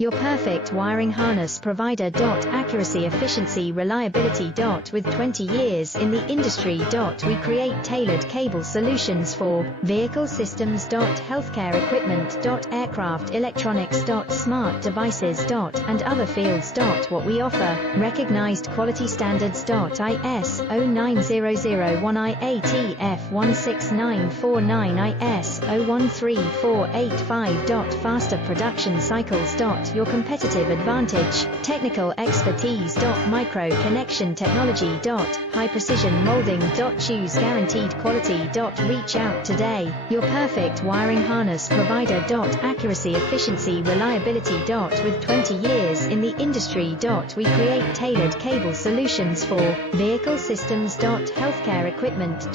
Your perfect wiring harness provider. Accuracy, efficiency, reliability. With 20 years in the industry. We create tailored cable solutions for vehicle systems. Healthcare equipment. Aircraft electronics. Smart devices. And other fields. What we offer, recognized quality standards. ISO 9001 IATF 16949 ISO 13485. Faster production cycles. Your competitive advantage, technical expertise. Micro connection technology. High precision molding. Choose guaranteed quality. Reach out today. Your perfect wiring harness provider. Accuracy, efficiency, reliability. With 20 years in the industry. We create tailored cable solutions for vehicle systems. Healthcare equipment.